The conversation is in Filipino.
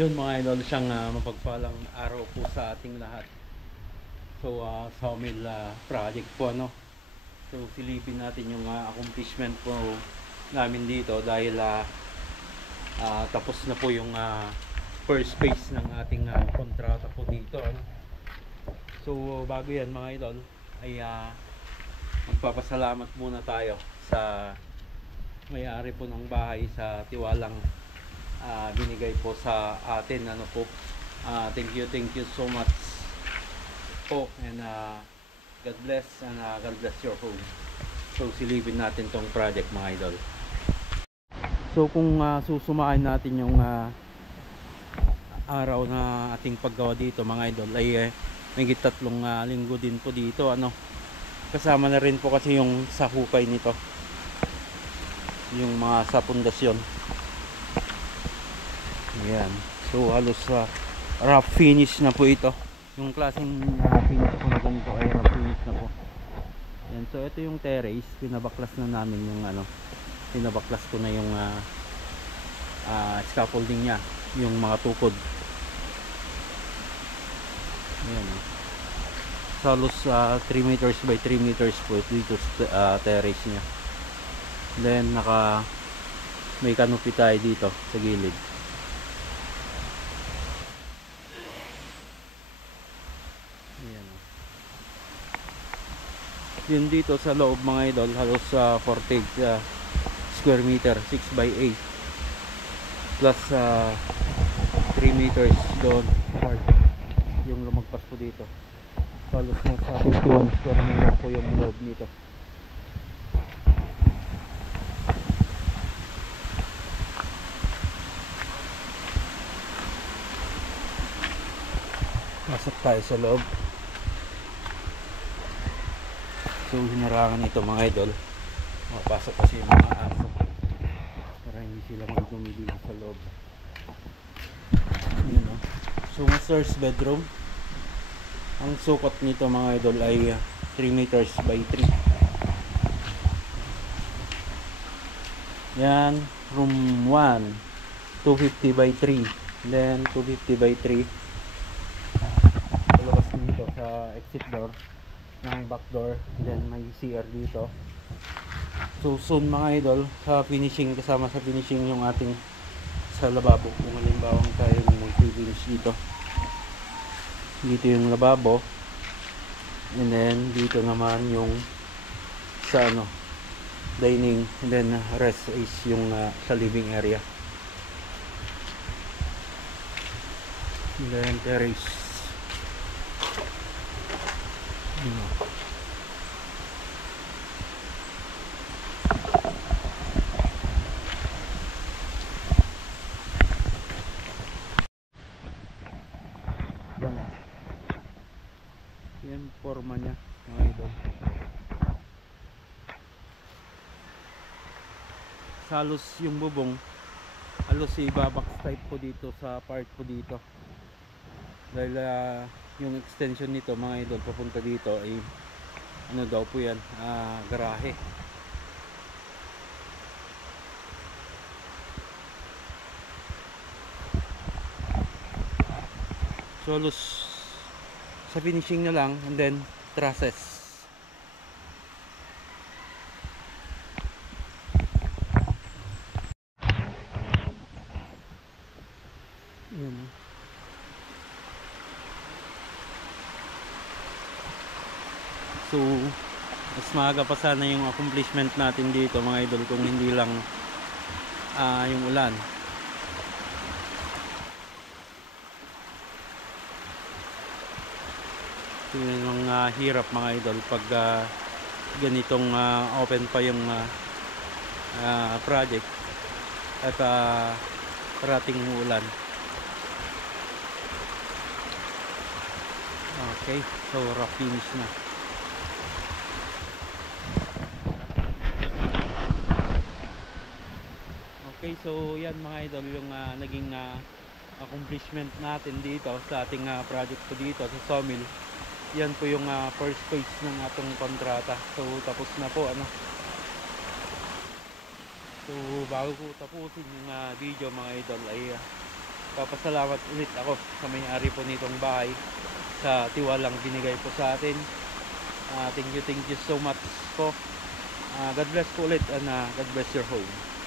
Yun mga idol, siyang mapagpalang araw po sa ating lahat. So sawmill project po ano. So silipin natin yung accomplishment po namin dito dahil tapos na po yung first phase ng ating kontrata po dito ano. So bago yan mga idol ay magpapasalamat muna tayo sa may-ari po ng bahay sa tiwalang binigay po sa atin ano po. Thank you so much po, and God bless, and God bless your home. So silipin natin tong project mga idol. So kung susumain natin yung araw na ating paggawa dito mga idol ay may 3 linggo din po dito ano. Kasama na rin po kasi yung sa hukay nito, yung mga sa pundasyon. Ayan. So halos rough finish na po ito. Yung klaseng finish po na ganito ay rough finish na po. Ayan. So ito yung terrace. Pinabaklas na namin yung pinabaklas ko na yung scaffolding nya, yung mga tukod. Ayan. So halos 3 meters by 3 meters po dito terrace nya. Then may canopy tayo dito sa gilid. Ayan. Yun dito sa loob mga idol halos 40 square meter, 6 by 8 plus 3 meters doon hard yung lumagpas po dito. Halos nasa 51 square meter po yung loob nito. Pasok tayo sa loob. So hinarangan ito mga idol, mapasok kasi yung mga aso para hindi sila magdumi dito sa loob. Yun, no? So master's bedroom, ang sukat nito mga idol ay 3 meters by 3. Yan, room 1 250 by 3, then 250 by 3 palabas dito sa exit door ng back door, then may CR dito. So soon mga idol, sa finishing, kasama sa finishing yung ating sa lababo. Kung halimbawa tayo mag-finish dito, dito yung lababo, and then dito naman yung sa dining, and then rest is yung sa living area, and then terrace. Yan forma niya mga idol. Halos yung bubong halos ibabox type po dito sa part po dito dahil yung extension nito mga idol papunta dito ay ano daw po yan, garahe. So halos sa finishing na lang, and then trusses. Yun. So mas maaga pa sana yung accomplishment natin dito mga idol kung hindi lang yung ulan. Yun yung hirap mga idol pag ganitong open pa yung project at parating ulan. Okay, so rough finish na. Okay, so yan mga idol yung naging accomplishment natin dito sa ating project po dito sa sawmill. Yan po yung first phase ng atong kontrata. So tapos na po ano. So bago ko tapusin yung video mga idol ay nagpapasalamat ulit ako sa may-ari po nitong bahay sa tiwalang binigay po sa atin. Thank you so much po. God bless po ulit and God bless your home.